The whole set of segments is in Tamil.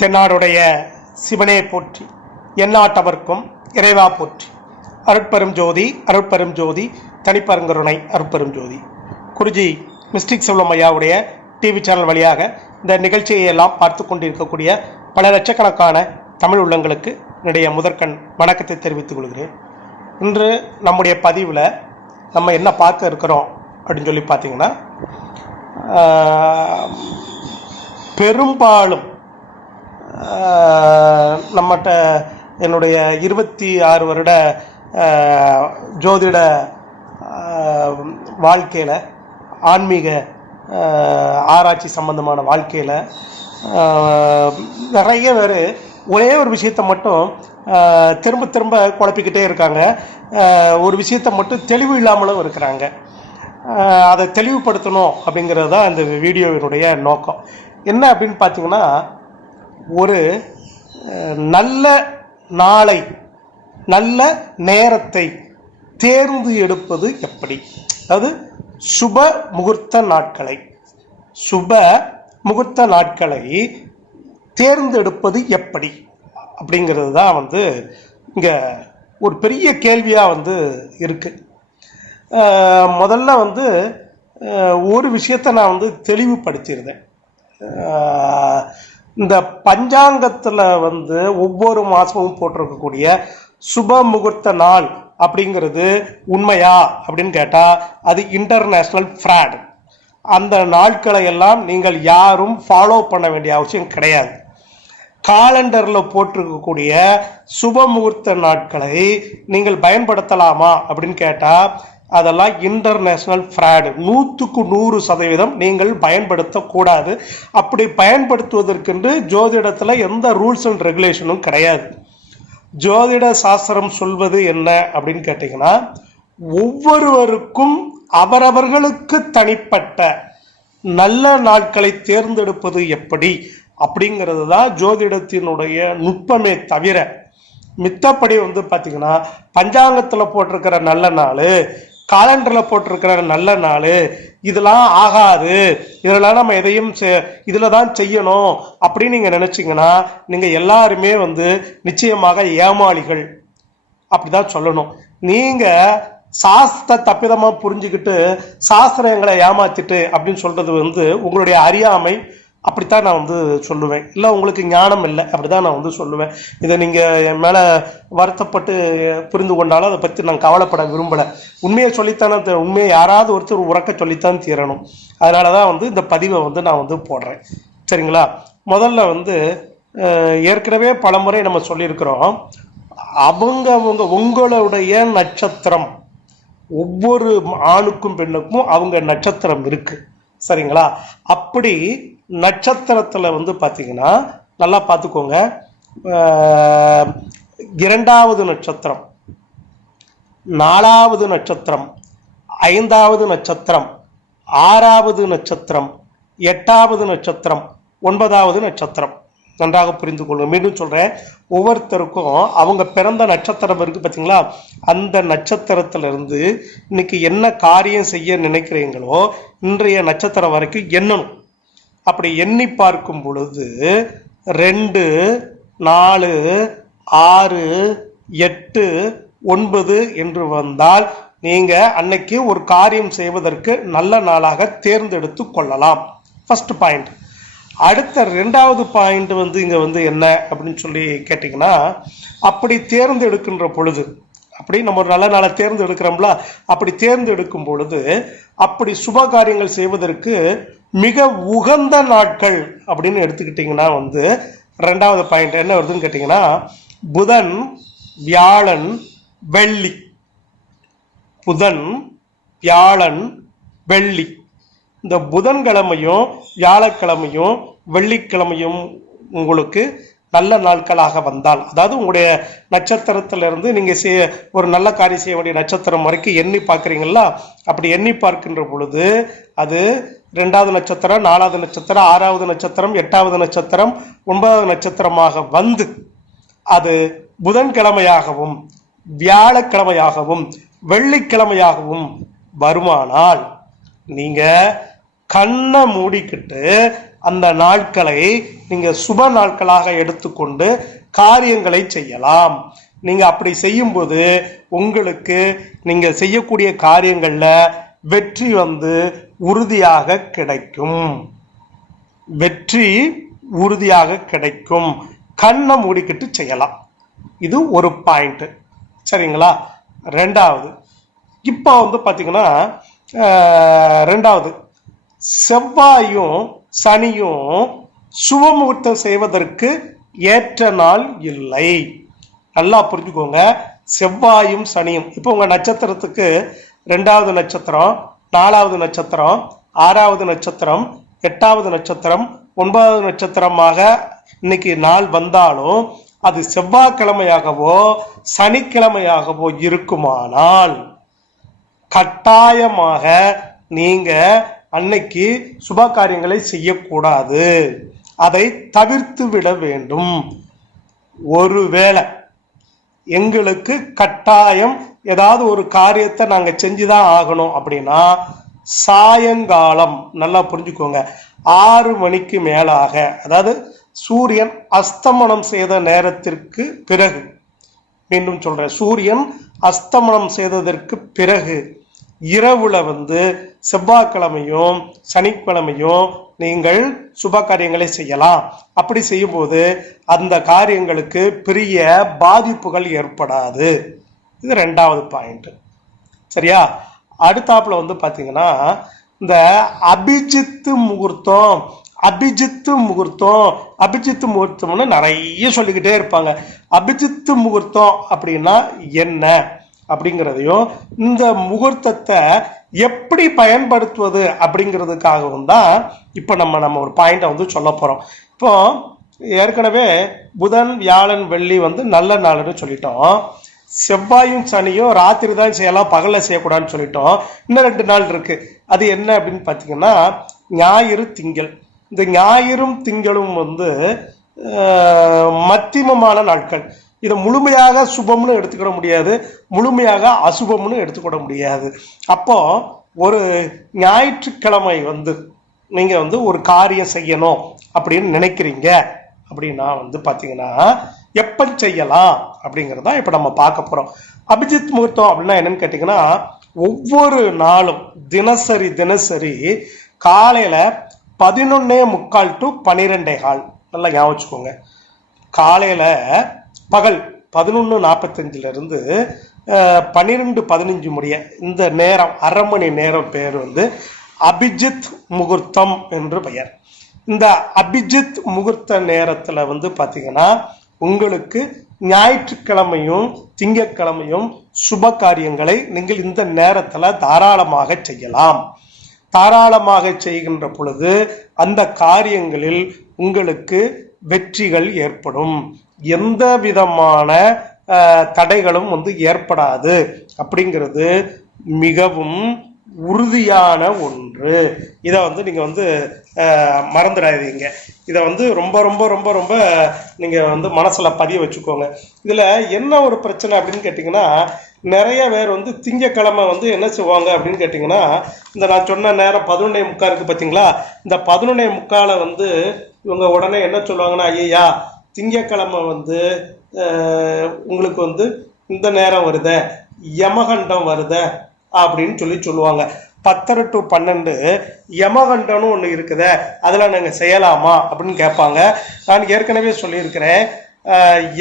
தென்னாடுடைய சிவனே போற்றி, எந்நாட்டவர்க்கும் இறைவா போற்றி. அருட்பெரும் ஜோதி அருட்பெரும் ஜோதி தனிப்பெருங்கருணை அருட்பெரும் ஜோதி. குருஜி மிஸ்டிக் செல்வம் ஐயாவுடைய டிவி சேனல் வழியாக இந்த நிகழ்ச்சியை எல்லாம் பார்த்து கொண்டிருக்கக்கூடிய பல லட்சக்கணக்கான தமிழ் உள்ளங்களுக்கு என்னுடைய முதற்கண் வணக்கத்தை தெரிவித்துக் கொள்கிறேன். இன்று நம்முடைய பதிவில் நம்ம என்ன பார்க்க இருக்கிறோம் அப்படின்னு சொல்லி பார்த்தீங்கன்னா, பெரும்பாலும் நம்மகிட்ட என்னுடைய 26 வருட ஜோதிட வாழ்க்கையில், ஆன்மீக ஆராய்ச்சி சம்பந்தமான வாழ்க்கையில் நிறைய பேர் ஒரே ஒரு விஷயத்தை மட்டும் திரும்ப திரும்ப குழப்பிக்கிட்டே இருக்காங்க. ஒரு விஷயத்தை மட்டும் தெளிவு இல்லாமலும் இருக்கிறாங்க. அதை தெளிவுபடுத்தணும் அப்படிங்கிறது தான் இந்த வீடியோவினுடைய நோக்கம். என்ன அப்படின்னு பார்த்தீங்கன்னா, ஒரு நல்ல நாளை, நல்ல நேரத்தை தேர்ந்து எடுப்பது எப்படி, அதாவது சுப முகூர்த்த நாட்களை தேர்ந்தெடுப்பது எப்படி அப்படிங்கிறது தான் இங்கே ஒரு பெரிய கேள்வியாக இருக்கு. முதல்ல ஒரு விஷயத்தை நான் தெளிவுபடுத்தியிருந்தேன். இந்த பஞ்சாங்கத்தில் ஒவ்வொரு மாதமும் போட்டிருக்கக்கூடிய சுப முகூர்த்த நாள் அப்படிங்கிறது உண்மையா அப்படின்னு கேட்டால் அது இன்டர்நேஷ்னல் ஃப்ராட். அந்த நாட்களை எல்லாம் நீங்கள் யாரும் ஃபாலோ பண்ண வேண்டிய அவசியம் கிடையாது. காலண்டரில் போட்டிருக்கக்கூடிய சுப முகூர்த்த நாட்களை நீங்கள் பயன்படுத்தலாமா அப்படின்னு கேட்டால் அதெல்லாம் இன்டர்நேஷ்னல் ஃப்ராடு. 100% நீங்கள் பயன்படுத்தக்கூடாது. அப்படி பயன்படுத்துவதற்கென்று ஜோதிடத்தில் எந்த ரூல்ஸ் அண்ட் ரெகுலேஷனும் கிடையாது. ஜோதிட சாஸ்திரம் சொல்வது என்ன அப்படின்னு கேட்டிங்கன்னா, ஒவ்வொருவருக்கும் அவரவர்களுக்கு தனிப்பட்ட நல்ல நாட்களை தேர்ந்தெடுப்பது எப்படி அப்படிங்கிறது தான் ஜோதிடத்தினுடைய நுட்பமே தவிர, மித்தப்படி பார்த்தீங்கன்னா பஞ்சாங்கத்தில் போட்டிருக்கிற நல்ல நாள், காலண்டரில் போட்டிருக்கிற நல்ல நாள், இதெல்லாம் ஆகாது, இதெல்லாம் நம்ம எதையும் இதில் தான் செய்யணும் அப்படின்னு நீங்கள் நினச்சிங்கன்னா நீங்கள் எல்லாருமே நிச்சயமாக ஏமாளிகள் அப்படிதான் சொல்லணும். நீங்கள் சாஸ்திர தப்பிதமாக புரிஞ்சுக்கிட்டு சாஸ்திரங்களை ஏமாத்திட்டு அப்படின்னு சொல்கிறது உங்களுடைய அறியாமை. அப்படித்தான் நான் சொல்லுவேன். இல்லை உங்களுக்கு ஞானம் இல்லை அப்படிதான் நான் சொல்லுவேன். இதை நீங்கள் என் மேலே வருத்தப்பட்டு புரிந்து கொண்டாலும் அதை பற்றி நான் கவலைப்பட விரும்பலை. உண்மையை சொல்லித்தானே, உண்மையை யாராவது ஒருத்தர் உறக்க சொல்லித்தான் தீரணும். அதனால தான் இந்த பதிவை நான் போடுறேன். சரிங்களா? முதல்ல ஏற்கனவே பலமுறை நம்ம சொல்லியிருக்கிறோம், உங்களுடைய நட்சத்திரம், ஒவ்வொரு ஆணுக்கும் பெண்ணுக்கும் அவங்க நட்சத்திரம் இருக்கு. சரிங்களா? அப்படி நட்சத்திரத்தில் பார்த்தீங்கன்னா நல்லா பார்த்துக்கோங்க. 2வது நட்சத்திரம், 4வது நட்சத்திரம், 5வது நட்சத்திரம், 6வது நட்சத்திரம், 8வது நட்சத்திரம், 9வது நட்சத்திரம். நன்றாக புரிந்து கொள்ளுங்க. மீண்டும் சொல்றேன், ஒவ்வொருத்தருக்கும் அவங்க பிறந்த நட்சத்திரம் இருக்கு பார்த்தீங்களா, அந்த நட்சத்திரத்திலிருந்து இன்னைக்கு என்ன காரியம் செய்ய நினைக்கிறீங்களோ இன்றைய நட்சத்திரம் வரைக்கும் எண்ணணும். அப்படி எண்ணி பார்க்கும் பொழுது 2, 4, 6, 8, 9 என்று வந்தால் நீங்க அன்னைக்கு ஒரு காரியம் செய்வதற்கு நல்ல நாளாக தேர்ந்தெடுத்து கொள்ளலாம். First point. அடுத்த 2வது பாயிண்ட் இங்க என்ன அப்படின்னு சொல்லி கேட்டீங்கன்னா, அப்படி தேர்ந்தெடுக்கின்ற பொழுது, அப்படி நம்ம ஒரு நல்ல நாளை தேர்ந்தெடுக்கிறோம்ல, அப்படி தேர்ந்தெடுக்கும் பொழுது அப்படி சுப காரியங்கள் செய்வதற்கு மிக உகந்த நாட்கள் அப்படின்னு எடுத்துக்கிட்டீங்கன்னா 2வது பாயிண்ட் என்ன வருதுன்னு கேட்டீங்கன்னா, புதன், வியாழன், வெள்ளி. புதன், வியாழன், வெள்ளி. இந்த புதன்கிழமையும் வியாழக்கிழமையும் வெள்ளிக்கிழமையும் உங்களுக்கு நல்ல நாட்களாக வந்தால், அதாவது உங்களுடைய நட்சத்திரத்திலிருந்து நீங்க ஒரு நல்ல காரியம் செய்ய வேண்டிய நட்சத்திரம் வரைக்கும் எண்ணி பார்க்குறீங்களா, அப்படி எண்ணி பார்க்கின்ற பொழுது அது 2வது நட்சத்திரம், 4வது நட்சத்திரம், 6வது நட்சத்திரம், 8வது நட்சத்திரம், 9வது நட்சத்திரமாக அது புதன்கிழமையாகவும் வியாழக்கிழமையாகவும் வெள்ளிக்கிழமையாகவும் வருமானால் நீங்க கண்ணை மூடிக்கிட்டு அந்த நாட்களை நீங்க சுப நாட்களாக எடுத்துக்கொண்டு காரியங்களை செய்யலாம். நீங்க அப்படி செய்யும்போது உங்களுக்கு நீங்க செய்யக்கூடிய காரியங்கள்ல வெற்றி உறுதியாக கிடைக்கும். வெற்றி உறுதியாக கிடைக்கும். கண்ணை மூடிக்கிட்டு செய்யலாம். இது ஒரு பாயிண்ட். சரிங்களா? ரெண்டாவது, இப்போ பாத்தீங்கன்னா ரெண்டாவது, செவ்வாயும் சனியும் சுபமுகூர்த்தம் செய்வதற்கு ஏற்ற நாள் இல்லை. நல்லா புரிஞ்சுக்கோங்க. செவ்வாயும் சனியும் இப்போ உங்க நட்சத்திரத்துக்கு 2வது நட்சத்திரம், 4வது நட்சத்திரம், 6வது நட்சத்திரம், 8வது நட்சத்திரம், 9வது நட்சத்திரமாக இன்னைக்கு நாள் வந்தாலும் அது செவ்வாய்க்கிழமையாகவோ சனிக்கிழமையாகவோ இருக்குமானால் கட்டாயமாக நீங்க அன்னைக்கு சுப காரியங்களை செய்யக்கூடாது. அதை தவிர்த்து விட வேண்டும். ஒருவேளை எங்களுக்கு கட்டாயம் ஏதாவது ஒரு காரியத்தை நாங்க செஞ்சுதான் ஆகணும் அப்படின்னா சாயங்காலம், நல்லா புரிஞ்சுக்கோங்க, 6 மணிக்கு மேலாக, அதாவது சூரியன் அஸ்தமனம் செய்த நேரத்திற்கு பிறகு, மீண்டும் சொல்றேன், சூரியன் அஸ்தமனம் செய்ததற்கு பிறகு இரவுல செவ்வாய்க்கிழமையும் சனிக்கிழமையும் நீங்கள் சுப காரியங்களை செய்யலாம். அப்படி செய்யும் போது அந்த காரியங்களுக்கு பெரிய பாதிப்புகள் ஏற்படாது. இது 2வது பாயிண்ட். சரியா? அடுத்தாப்புல பாத்தீங்கன்னா இந்த அபிஜித்து முகூர்த்தம், அபிஜித்து முகூர்த்தம், அபிஜித்து முகூர்த்தம்னு நிறைய சொல்லிக்கிட்டே இருப்பாங்க. அபிஜித்து முகூர்த்தம் அப்படின்னா என்ன அப்படிங்கிறதையும் இந்த முகூர்த்தத்தை எப்படி பயன்படுத்துவது அப்படிங்கிறதுக்காகவும் தான் இப்போ நம்ம ஒரு பாயிண்டை சொல்ல போறோம். இப்போ ஏற்கனவே புதன், வியாழன், வெள்ளி நல்ல நாள்னு சொல்லிட்டோம். செவ்வாயும் சனியும் ராத்திரி தான் செய்யலாம், பகல்ல செய்யக்கூடாதுன்னு சொல்லிட்டோம். இன்னும் 2 நாள் இருக்கு. அது என்ன அப்படின்னு பார்த்தீங்கன்னா ஞாயிறு, திங்கள். இந்த ஞாயிறும் திங்களும் மத்தியமமான நாட்கள். இதை முழுமையாக சுபம்னு எடுத்துக்கிட முடியாது, முழுமையாக அசுபம்னு எடுத்துக்கிட முடியாது. அப்போ ஒரு ஞாயிற்றுக்கிழமை நீங்க ஒரு காரியம் செய்யணும் அப்படின்னு நினைக்கிறீங்க அப்படின்னா பாத்தீங்கன்னா எப்ப செய்யலாம் அப்படிங்கறத இப்ப நம்ம பார்க்க போறோம். அபிஜித் முகூர்த்தம் அப்படின்னா என்னன்னு கேட்டீங்கன்னா ஒவ்வொரு நாளும் தினசரி காலையில 11:45 to 12:15. நல்லா ஞாபகம் வச்சுக்கோங்க. காலையில பகல் 11:45 இருந்து 12:15 முடிய இந்த நேரம், அரை மணி நேரம் பேர் அபிஜித் முகூர்த்தம் என்று பெயர். இந்த அபிஜித் முகூர்த்த நேரத்துல பாத்தீங்கன்னா உங்களுக்கு ஞாயிற்றுக்கிழமையும் திங்கட்கிழமையும் சுப காரியங்களை நீங்கள் இந்த நேரத்துல தாராளமாக செய்யலாம். தாராளமாக செய்கின்ற பொழுது அந்த காரியங்களில் உங்களுக்கு வெற்றிகள் ஏற்படும். எந்த விதமான தடைகளும் ஏற்படாது அப்படிங்கிறது மிகவும் உறுதியான ஒன்று. இதை நீங்க மறந்துடாதீங்க. இதை ரொம்ப ரொம்ப ரொம்ப ரொம்ப நீங்க மனசுல பதிய வச்சுக்கோங்க. இதுல என்ன ஒரு பிரச்சனை அப்படின்னு கேட்டீங்கன்னா நிறைய பேர் திங்கக்கிழமை என்ன செய்வாங்க அப்படின்னு கேட்டீங்கன்னா இந்த நான் சொன்ன நேரம் 11:45 இருக்கு பார்த்தீங்களா, இந்த 11:45 இவங்க உடனே என்ன சொல்லுவாங்கன்னா, ஐயா திங்கக்கிழமை உங்களுக்கு இந்த நேரம் வருத, யமகண்டம் வருத அப்படின்னு சொல்லுவாங்க. 10 to 12 யமகண்டம்னு ஒன்று இருக்குத, அதெல்லாம் நாங்கள் செய்யலாமா அப்படின்னு கேட்பாங்க. நான் ஏற்கனவே சொல்லியிருக்கிறேன்,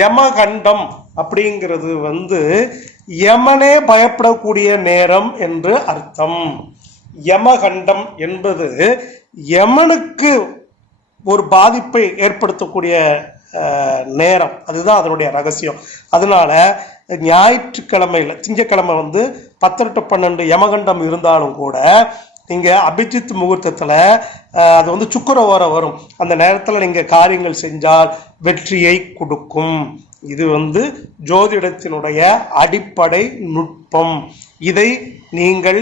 யமகண்டம் அப்படிங்கிறது யமனே பயப்படக்கூடிய நேரம் என்று அர்த்தம். யமகண்டம் என்பது யமனுக்கு ஒரு பாதிப்பை ஏற்படுத்தக்கூடிய நேரம். அதுதான் அதனுடைய ரகசியம். அதனால ஞாயிற்றுக்கிழமையில திங்கக்கிழமை 10 to 12 யமகண்டம் இருந்தாலும் கூட நீங்க அபிஜித் முகூர்த்தத்துல அது சுக்கிர ஓரம் வரும். அந்த நேரத்துல நீங்க காரியங்கள் செஞ்சால் வெற்றியை கொடுக்கும். இது ஜோதிடத்தினுடைய அடிப்படை நுட்பம். இதை நீங்கள்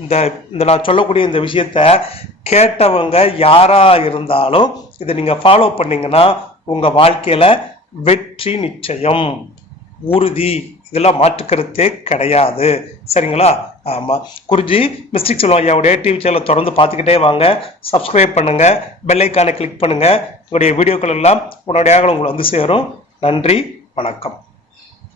இந்த நான் சொல்லக்கூடிய இந்த விஷயத்த கேட்டவங்க யாரா இருந்தாலும் இதை நீங்க ஃபாலோ பண்ணீங்கன்னா உங்க வாழ்க்கையில வெற்றி நிச்சயம். உறுதி. இதெல்லாம் மாற்றுக்கருத்தே கிடையாது. சரிங்களா? ஆமாம். குருஜி மிஸ்டிக் செல்வம் ஐயாவுடைய டிவி சேனலை தொடர்ந்து பார்த்துக்கிட்டே வாங்க. சப்ஸ்கிரைப் பண்ணுங்க, பெல் ஐக்கானை கிளிக் பண்ணுங்க. உங்களுடைய வீடியோக்கள் எல்லாம் உடனடியாக உங்களை வந்து சேரும். நன்றி, வணக்கம்.